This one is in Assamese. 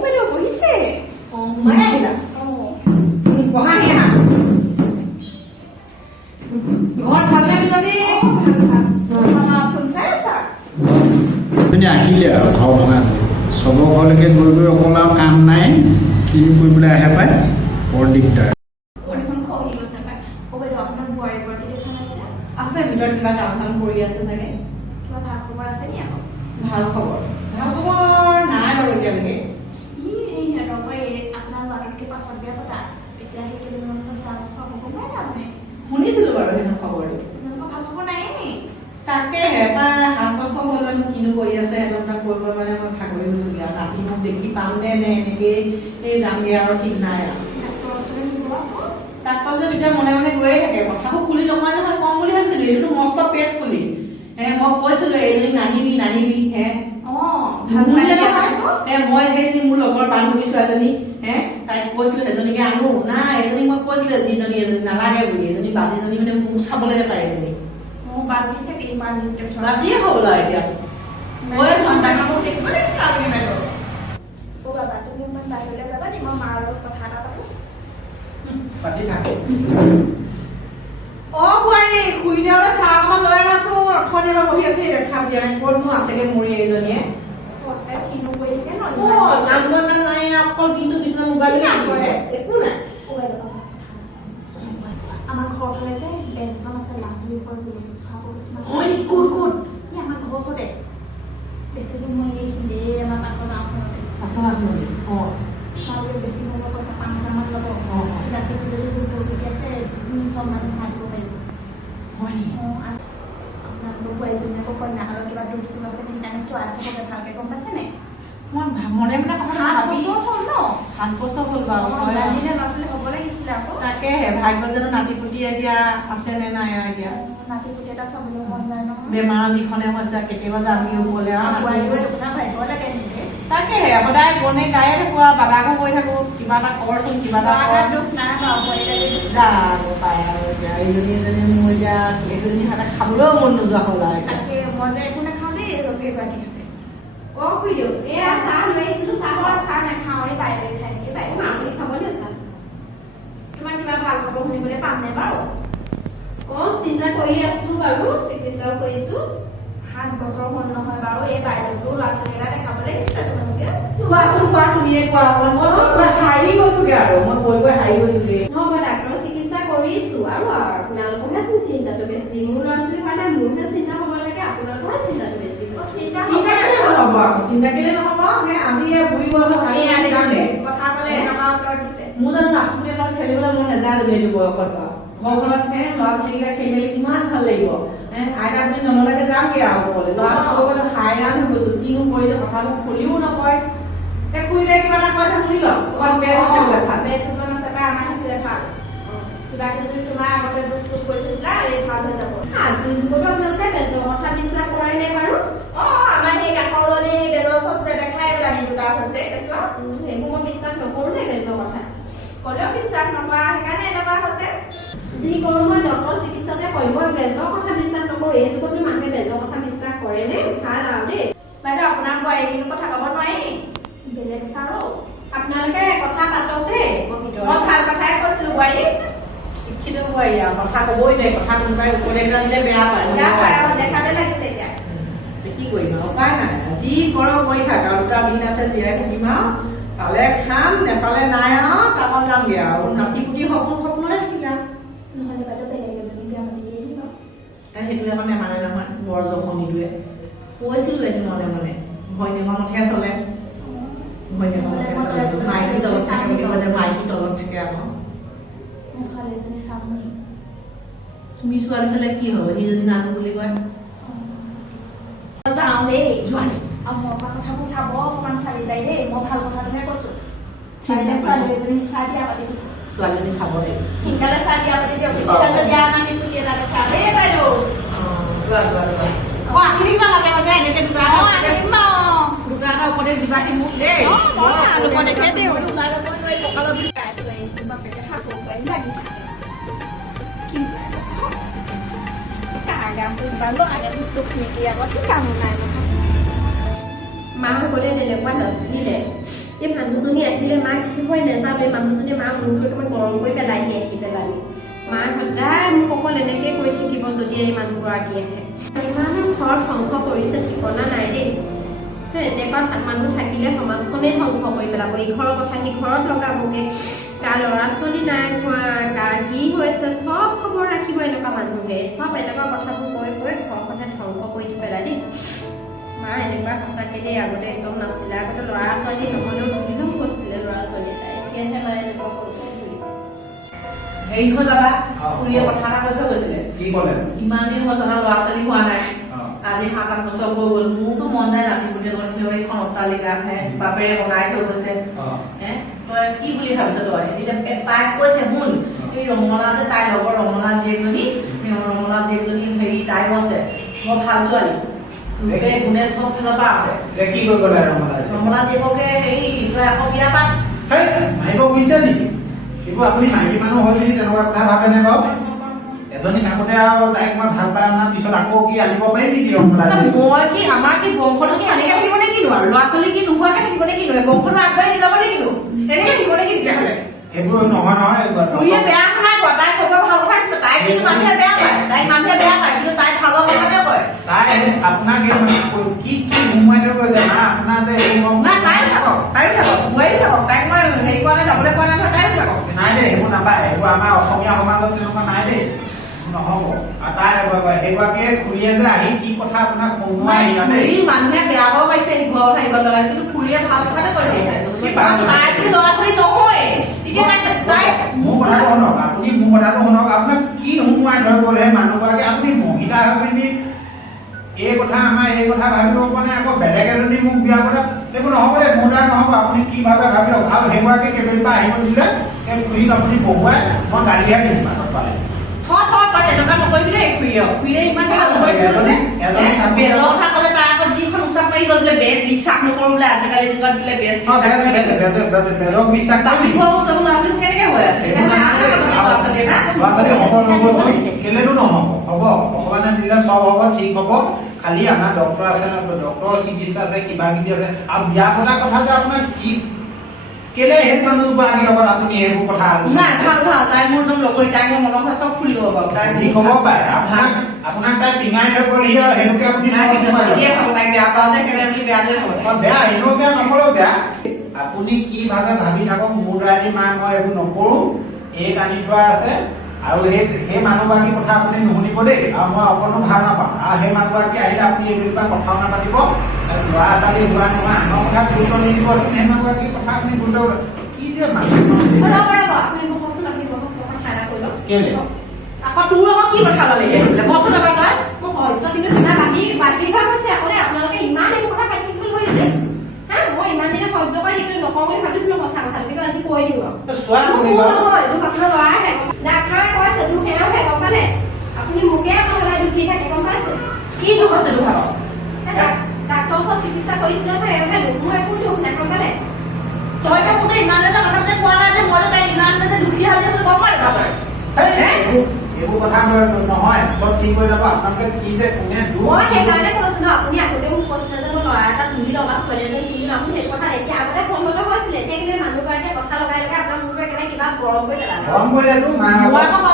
বাইদেউ বহিছে সোমাই আহিলা বহা আহা ঘৰ ভালনে বিজনী ফোন চাই আছা আহিলে আৰু ঘৰ ভঙা চবৰ ঘৰলৈকে গৈ গৈ অকল আৰু কাম নাই কিনো কৰিবলৈ আহে পায় বৰ দিগদাৰ আছে ভিতৰত কিবা কাম চাম কৰি আছে চাগে কিবা ভাল খবৰ আছে নি আকৌ ভাল খবৰ নাই বাৰু এতিয়ালৈকে আপোনাৰ ল'ৰাটোতকৈ পাছত বিয়া পতা এতিয়া সেই কেইদিনমানৰ পিছত যাম খবৰ নাই আপুনি শুনিছিলো বাৰু সেইটো খবৰটো ভাল খবৰ নাই নি তাকেহে প্ৰায় 7 বছৰ হ'ল জানো কিনো কৰি আছে সিহঁতক কৰিব মানে মই ভাগৰি গৈছোগে আৰু ৰাতি মোক দেখি পাম নে এনেকেই এই যামগে আৰু ঠিক নাই আৰু ডাক্তৰৰ ওচৰলৈ নিব আকৌ ডাক্তৰ যে এতিয়া মনে মনে গৈয়ে থাকে কথাবোৰ খুলি নকয় নহয় কম বুলি ভাবিছিলো এইটো মস্ত পেট খুলি মই কৈছিলো এইজনী নানিবি মই সেইজনী মোৰ লগৰ বান্ধৱী ছোৱালীজনী তাইক কৈছিলো সেইজনীকে আনো নাই এজনী মই কৈছিলো যিজনী এজনী নালাগে বুলি এজনী বাজীজনী মানে মোক চাবলৈ নাপায় এজনী বাজিছে কেইমান দিনকে বাজিয়ে হ'ল আৰু এতিয়া মই সন্তানক দেখিব লাগিছিল আপুনি বাইদেউ বাবা তুমি ইমান বাহিৰলৈ যাবা নি মই মাৰ লগত কথা এটা পাতো পাতি থাকে বোৱাৰী শুই দিয়ালে চাহ অকমান লৈ আনাচোন অথনি এবাৰ বহি আছে দেখা দিয়া নাই ক'তনো আছেগে মোৰ এইজনীয়ে কিনো কৰি থাকে নামঘৰ নাই অকল দিনটো বিচনা মোবাইল একো নাই আমাৰ ঘৰত হ'লে যে বেজ এজন আছে ল'ৰা ছোৱালী ওপৰত বুলি চাব কিছুমান ক'ত আমাৰ ঘৰ ওচৰতে বেছি দিন মই এই আমাৰ পাছৰ গাঁওখনতে ছোৱালীয়ে বেছি ল'ব পইচা 5,000 মান ল'ব ৰাতি যদি ভৰ্তি আছে চব মানে চাই দিব পাৰিব আপোনালোকৰ বোৱাৰীজনী আকৌ কন্যাকালৰ কিবা দুখ চুখ আছে সেইকাৰণে চোৱা আছে ক'লে ভালকে গম পাইছেনে মই মনে মনে 7 বছৰ হ'ল ন 7 বছৰ হ'ল বাৰু ল'ৰা ছোৱালী হ'ব লাগিছিলে আকৌ তাকেহে ভাগ্যত জানো নাতি পুতি এতিয়া আছে নে নাই এতিয়া নাতি পুতি এটা চাবলৈ মন যায় নহয় বেমাৰ যিখনে হৈছে কেতিয়াবা যাবি ওপৰলে আৰু ভাবিব লাগে নিজে তাকেহে সদায় গনে গায়ে থাকো আৰু বাবাকো কৈ থাকো কিবা এটা কৰচোন কিবা এটা দুখ নাই বাৰু জানো পায় আৰু এতিয়া এইজনী মোৰ এতিয়া এইজনী হাতে খাবলৈও মন নোযোৱা হ'ল আৰু তাকে মই যে একো নাখাওঁ দেই লগে গৰাকীহঁতে খুৰীদেউ এয়া চাহ লৈ আহিছিলো চাহ নাখাওঁ এই বাইদেউ খাই দিয়ে বাইদেউ আপুনি খাব নে চাহ তোমাৰ কিবা ভাল খবৰ শুনিবলৈ পামনে বাৰু চিন্তা কৰি আছো বাৰু চিকিৎসাও কৰিছো 7 বছৰ হ'ল নহয় বাৰু এই বাইদেউটো ল'ৰা ছোৱালীকেইটা দেখাব লাগিছিলে তোমালোকে কোৱা তুমিয়ে কোৱা মই হাৰি গৈছোগে আৰু মই গৈ হাৰি গৈছোগে মই ডাক্তৰৰ চিকিৎসা কৰিছো আৰু আপোনালোকৰহে চিন্তাটো বেছি মোৰ ল'ৰা ছোৱালীৰ কাৰণে মোৰহে চিন্তা হ'ব লাগে আপোনালোকৰহে চিন্তাটো বেছি চিন্তা কেলে নহব আমি বুঢ়ী কথা ক'লে এনেকুৱা উত্তৰ দিছে মোৰ জানো নাতিপুতিৰ লগত খেলিবলৈ মন নাযায় যদি এইটো বয়সত ঘৰখনত ল'ৰা ছোৱালীকেইটা খেলিলে কিমান ভাল লাগিব আইতা আপুনি নমলাকে যামগে আৰু ক'লে ল'ৰাটো হাইৰাণ হৈ গৈছো কিনো কৰিছে কথাবোৰ খুলিও নকয় খুৰীলে কিবা এটা কৈছে শুনি লওক বেজ আছে বোলে ভাল বেজ এজন আছে বা আমাৰ সেইফালে ভাল কিবা যদি তোমাৰ আগতে দুখ চুখ কৰি থৈছিলা এই ভাল হৈ যাব আজিৰ যুগতো আপোনালোকে বেজৰ কথা বিশ্বাস কৰে নে বাৰু আমাৰ সেই কাষৰজনী বেজৰ ওচৰত যে দেখাই পেলাই দুটা হৈছে কেঁচুৱা সেইবোৰ মই বিশ্বাস নকৰো নে বেজৰ কথা ক'লেও বিশ্বাস নকৰা সেইকাৰণে এনেকুৱা হৈছে যি কৰো মই ডক্টৰ চিকিৎসাতে কৰিব বেজৰ কথা বিশ্বাস নকৰো এই যুগতো মানুহে বেজৰ কথা বিশ্বাস কৰে নে ভাল আৰু দেই বাইদেউ আপোনাৰ বোৱাৰীজনীৰ কথা ক'ব নোৱাৰি বেলেগ চাৰো আপোনালোকে কথা পাতক দেই মই ভাল কথাই কৈছিলো বোৱাৰী শিক্ষিত বোৱাৰী আৰু কথা ক'বই দে কথা কোনোবাই উপদেশ দিলে বেয়া পায় দেখাতে লাগিছে এতিয়া কি কৰিম আৰু উপায় নাই যি কৰক কৰি থাক আৰু 2টা দিন আছে জীয়াই থাকিম আৰু পালে খাম নেপালে নাই আৰু তাৰপৰা যামগে আৰু নাতি পুতি সপোনতে থাকিম আৰু নহ'লে বাইদেউ বেলেগ এজনী বিয়া পাতি দিয়ে দিব সেইটো আকৌ নেমানে নহয় বৰ জখনিটোৱে কৈছিলো এইটো মনে মনে ভৈনীয়েকৰ মতেহে চলে ভৈনীয়েকৰ মতে চলে মাইকী তলত থাকে বুলি কয় যে মাইকী তলত থাকে আকৌ মোৰ ছোৱালী এজনী চাম নি তুমি ছোৱালী চালে কি হ'ব সি যদি নানো বুলি কয় যাওঁ দেই যোৱা আৰু মোৰ পৰা কথাবোৰ চাব অকণমান চালি যায় দেই মই ভাল কথাটোহে কৈছো ছোৱালী এজনী চাই বিয়া পাতি দিম ছোৱালীজনী চাব দেই সোনকালে চাই বিয়া পাতি দিয়ক দিয়া নামি পুতি এটা দেখা দেই বাইদেউ আহিবা মাজে মাজে এনেকে দুটা উপদেশ দিবা মোক দেই উপদেশে দিওঁ কঁকালৰ বিষ কাগাম বাৰু আগে দুখ নেকি আগত কাম নাই মাক আগতে তেনেকুৱা নাছিলে এই মানুহজনী আহিলে মাক কি হয় নেযাবে মানুহজনী মা মূৰটো একেবাৰে গৰম কৰি পেলাইহি আহি পেলানি মা সদায় মোক অকল এনেকে কৈ থাকিব যদি এই মানুহগৰাকী আহে ইমান ঘৰ ধ্বংস কৰিছে ঠিকনা নাই দেই এনেকুৱা মানুহ থাকিলে সমাজখনেই ধ্বংস কৰি পেলাব ইঘৰৰ কথা সিঘৰত লগাবগে কাৰ ল'ৰা ছোৱালী নাই হোৱা কাৰ কি হৈছে চব খবৰ ৰাখিব এনেকুৱা মানুহে চব এনেকুৱা কথাবোৰ কৈ কৈ ঘৰখনে ধ্বংস কৰি দি পেলাই দেই মা এনেকুৱা সঁচাকে দেই আগতে একদম নাছিলে আগতে ল'ৰা ছোৱালী নহ'লেও দুদিনো কৈছিলে ল'ৰা ছোৱালী এটাই এতিয়াহে মায়ে এনেকুৱা কৰিছে হেৰি নহয় দাদা খুৰীয়ে কথা এটা কৈ থৈ গৈছিলে কি ক'লে ইমান দিন হ'ল ধৰা ল'ৰা ছোৱালী হোৱা নাই আজি 7-8 বছৰ হৈ গ'ল মোৰতো মন যায় ৰাতি গোটেই ঘৰত এইখন অট্টালিকা বাপেৰে বনাই থৈ গৈছে তই কি বুলি ভাবিছ তই এতিয়া তাইক কৈছে শুন এই ৰমলা যে তাইৰ লগৰ ৰমলা জীয়েকজনী হেৰি তাইও আছে বৰ ভাল ছোৱালী গুণেশ ফালৰ পৰা আছে কি কৰি গ'লে ৰমলা জীয়েককে হেৰি তই আকৌ বিয়া পাত মাৰিব বুজিছে নেকি এইবোৰ আপুনি মাইকী মানুহ হৈ পিনি তেনেকুৱা কথা ভাবেনে বাৰু এজনী থাকোতে আৰু তাইক মই ভাল পাই অনাৰ পিছত আকৌ কি আনিব পাৰিম নেকি মই কি আমাৰ কি বংশটো কি এনেকে থাকিব নে কিনো আৰু ল'ৰা ছোৱালী কি নোহোৱাকে থাকিব নে কিনো বংশটো আগবাঢ়ি নিযাব নে কিনো এনেকে থাকিব নে কি তেতিয়াহ'লে এইবোৰ নহয় খুৰীয়ে বেয়া শুনাই কোৱা তাই চবৰে ভাল কথা আছিলে তাই কিন্তু মানুহে বেয়া পায় কিন্তু তাই ভালৰ কথাতে কয় তাই আপোনাক কি কি সোমোৱাই থৈ গৈছে না আপোনাৰ যে নাই তাইও থাকক মইও থাকক তাইক মই হেৰি কৰা নাই যাবলৈ কোৱা নাই নহয় তাইও থাকক নাই দেই সেইবোৰ নাপায় সেইবোৰ আমাৰ অসমীয়া সমাজত তেনেকুৱা নাই দেই নহ'ব আৰু তাই সেইগৰাকীয়ে খুৰীয়ে যে আহি কি কথা আপোনাক সোমোৱাই খুৰী মানুহে বেয়া পাব পাইছে ঘৰ থাকিব লগা কিন্তু খুৰীয়ে ভাল কথাতে কৈ দিছে তাই যদি ল'ৰা ছোৱালী নহয় তেতিয়া তাই মোৰ কথাটো শুনক আপুনি মোৰ কথাটো শুনক আপোনাক কি সোমোৱাই থৈ গ'ল সেই মানুহগৰাকী আপুনি মহিলা হৈ পিনি এই কথা আমাৰ এই কথা ভাবি ল'ব মানে আকৌ বেলেগ এজনী মোক বিয়া কৰা এইবোৰ নহ'ব দেই মোৰ দ্বাৰা নহ'ব আপুনি কি ভাবে ভাবি লওক আৰু সেইগৰাকী কেইদিন পৰা আহিব দিলে সেই খুৰীক আপুনি বহুৱাই মই গাড়ীহে দিম বাটত পালে তেনেকুৱা নকৰিবি দেই খুৰীয়ে ইমান ভাল বেজৰ কথা ক'লে তাই আকৌ যিখন উৎসাহ পাৰি গ'ল বোলে বেজ বিশ্বাস নকৰো বোলে আজিকালি যুগত বোলে বেজ বেজক বিশ্বাস কেনেকে হৈ আছে ল'ৰা ছোৱালী হ'ব কেলেনো নহ'ব হ'ব ভগৱানে দিলে চব হ'ব ঠিক হ'ব খালি আমাৰ ডক্তৰ আছে ডক্তৰ চিকিৎসা আছে কিবা কিবি আছে আৰু বিয়া পতা কথা যে আপোনাৰ কি কেলে সেই মানুহগৰাকীৰ লগত আপুনি এইবোৰ কথা নাই ভাল তাই মোৰ একদম লগৰী তাই মোৰ মনৰ কথা চব খুলি ল'ব বাৰু তাই ঠিক হ'ব পাৰে আপোনাক তাই পিঙাই থৈ গ'লহি আৰু সেইটোকে আপুনি তাই বেয়া পাওঁ যে সেইকাৰণে বেয়া লৈ হ'ব বেয়া এনেও বেয়া নকলেও বেয়া আপুনি কি ভাবে ভাবি থাকক মোৰ দ্বাৰা মা মই এইবোৰ নকৰো এই আনি থোৱা আছে আৰু সেই মানুহগৰাকীৰ কথা আপুনি নুশুনিব দেই আৰু মই অকণো ভাল নাপাওঁ আৰু সেই মানুহগৰাকী আহিলে আপুনি এইবিলাক কথাও নাপাতিব ল'ৰা ছোৱালী হোৱা নোহোৱা আনৰ কথা গুৰুত্ব নিদিব সেই মানুহগৰাকীৰ কথা আপুনি গুৰুত্ব কি যে মানুহ কেলে আকৌ তোৰ লগত কি কথা লাগে কচোন এবাৰ তই কিন্তু কিমান বাকী ভাগ হৈছে আগতে আপোনালোকে ইমান এইবোৰ কথা পাতি থাকিব হৈছে মই ইমান দিনে সহ্য কৰি থাকিলো নকওঁ বুলি ভাবিছিলো সঁচা কথা কিন্তু আজি কৈ দিওঁ ডাক্তৰে কৈছে তোক সেয়াও গম পালে আপুনি মোকে আকৌ পেলাই দুখি থাকে গম পাইছে কি দুখ আছে দুখ ডাক্তৰৰ ওচৰত চিকিৎসা কৰিছিলে তো এওঁহে দুখ মোৰ একো দুখ নাই গম পালে তই যে মোক যে ইমান এটা কথা যে কোৱা নাই যে মই তাই ইমান যে দুখী হৈ আছো গম পাই তই এইবোৰ কথা নহয় চব ঠিক হৈ যাব আপোনালোকে কি যে কোনে মই সেইকাৰণে কৈছো ন আপুনি আগতে মোক কৈছিলে যে মই ল'ৰা এটা তুলি ল'ম বা ছোৱালী এজনী তুলি ল'ম আপুনি সেইটো কথা এতিয়া আগতে ফোন হৈছিলে এতিয়া কিন্তু মানুহগৰাকীয়ে কথা লগাই লগাই আপোনাৰ মূৰটো একেবাৰে কিবা গৰম কৰি পেলালে গৰম কৰিলেতো মই আকৌ